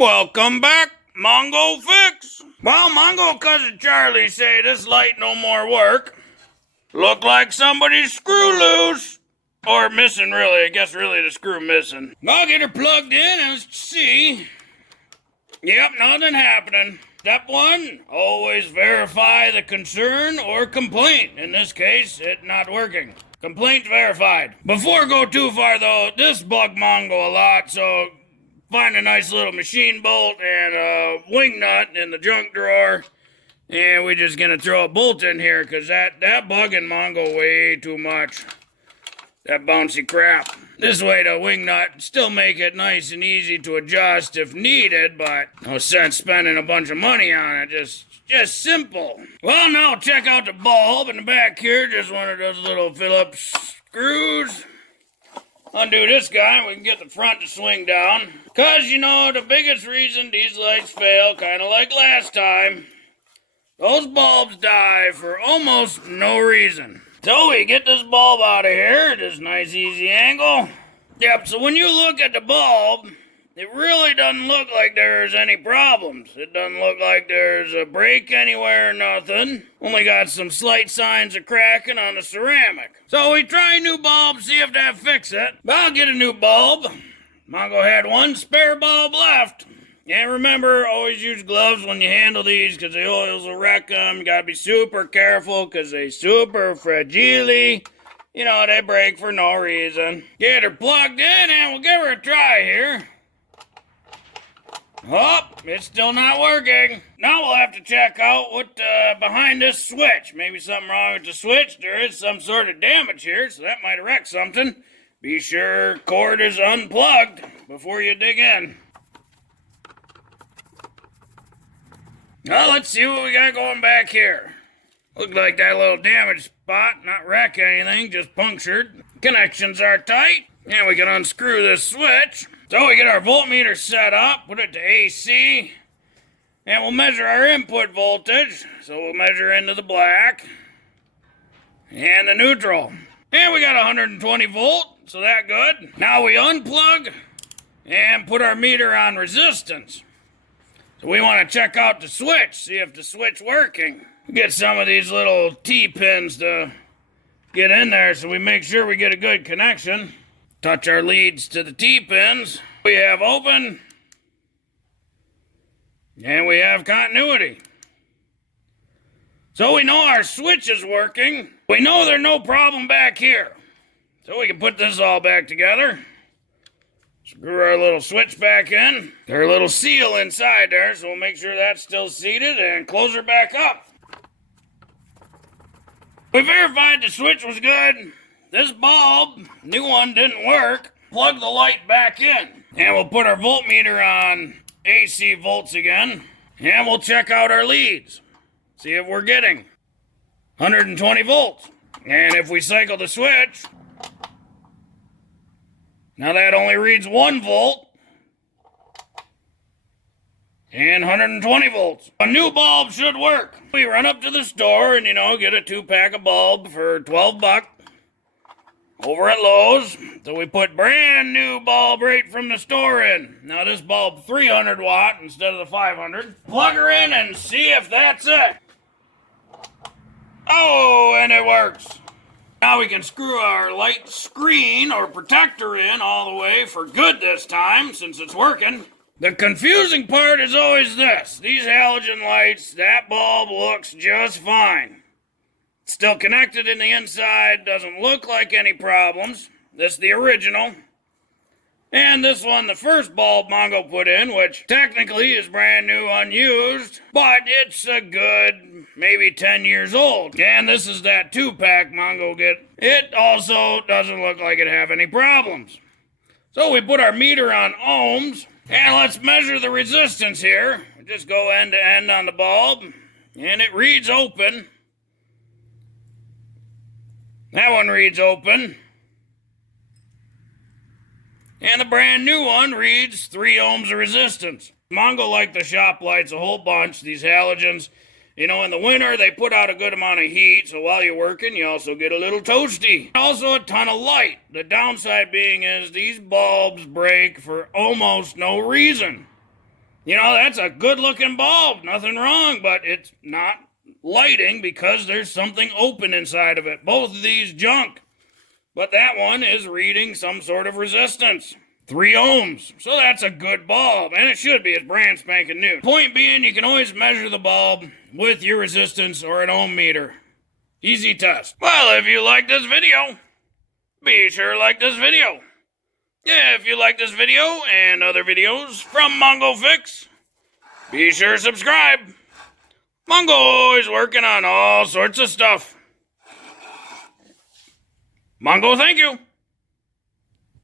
Welcome back, Mongo Fix. Well, Mongo cousin Charlie say this light no more work. Look like somebody's screw loose. Or missing, really. I guess really the screw missing. I'll get her plugged in and see. Yep, nothing happening. Step 1, always verify the concern or complaint. In this case, it not working. Complaint verified. Before I go too far though, this bugged Mongo a lot, so find a nice little machine bolt and a wing nut in the junk drawer. And we're just gonna throw a bolt in here because that bugging Mongo way too much. That bouncy crap. This way the wing nut still make it nice and easy to adjust if needed, but no sense spending a bunch of money on it. Just simple. Well, now check out the bulb in the back here. Just one of those little Phillips screws. Undo this guy, we can get the front to swing down. Cause you know, the biggest reason these lights fail, kinda like last time, those bulbs die for almost no reason. So we get this bulb out of here, this nice easy angle. Yep, so when you look at the bulb, it really doesn't look like there's any problems. It doesn't look like there's a break anywhere or nothing. Only got some slight signs of cracking on the ceramic. So we try a new bulb, see if that fix it. But I'll get a new bulb. Mongo had one spare bulb left. And remember, always use gloves when you handle these because the oils will wreck them. You gotta be super careful because they super fragile. You know, they break for no reason. Get her plugged in and we'll give her a try here. Oh, it's still not working. Now we'll have to check out what behind this switch. Maybe something wrong with the switch. There is some sort of damage here, so that might wreck something. Be sure cord is unplugged before you dig in. Well, let's see what we got going back here. Looked like that little damaged spot, not wreck anything, just punctured. Connections are tight, and we can unscrew this switch. So we get our voltmeter set up, put it to AC, and we'll measure our input voltage. So we'll measure into the black and the neutral. And we got 120 volt, so that good. Now we unplug and put our meter on resistance. So we want to check out the switch, see if the switch working. Get some of these little T-pins to get in there so we make sure we get a good connection. Touch our leads to the T-pins. We have open. And we have continuity. So we know our switch is working. We know there's no problem back here. So we can put this all back together. Screw our little switch back in. There's a little seal inside there, so we'll make sure that's still seated and close her back up. We verified the switch was good. This bulb, new one, didn't work. Plug the light back in. And we'll put our voltmeter on AC volts again. And we'll check out our leads. See if we're getting 120 volts. And if we cycle the switch, now that only reads 1 volt and 120 volts. A new bulb should work. We run up to the store and, get a 2-pack of bulb for 12 bucks over at Lowe's. So we put brand new bulb right from the store in. Now this bulb 300 watt instead of the 500. Plug her in and see if that's it. Oh, and it works. Now we can screw our light screen or protector in all the way for good this time, since it's working. The confusing part is always this. These halogen lights, that bulb looks just fine. It's still connected in the inside, doesn't look like any problems. This is the original. And this one, the first bulb Mongo put in, which technically is brand new, unused, but it's a good, maybe 10 years old. And this is that 2-pack Mongo get. It also doesn't look like it have any problems. So we put our meter on ohms, and let's measure the resistance here. Just go end to end on the bulb, and it reads open. That one reads open. And the brand new one reads 3 ohms of resistance. Mongo liked the shop lights a whole bunch, these halogens. In the winter, they put out a good amount of heat, so while you're working, you also get a little toasty. Also a ton of light. The downside being is these bulbs break for almost no reason. You know, that's a good looking bulb. Nothing wrong, but it's not lighting because there's something open inside of it. Both of these junk. But that one is reading some sort of resistance. 3 ohms. So that's a good bulb. And it should be. It's brand spanking new. Point being, you can always measure the bulb with your resistance or an ohm meter. Easy test. Well, if you like this video, be sure to like this video. Yeah, if you like this video and other videos from Mongo Fix, be sure to subscribe. Mongo always working on all sorts of stuff. Mongo, thank you.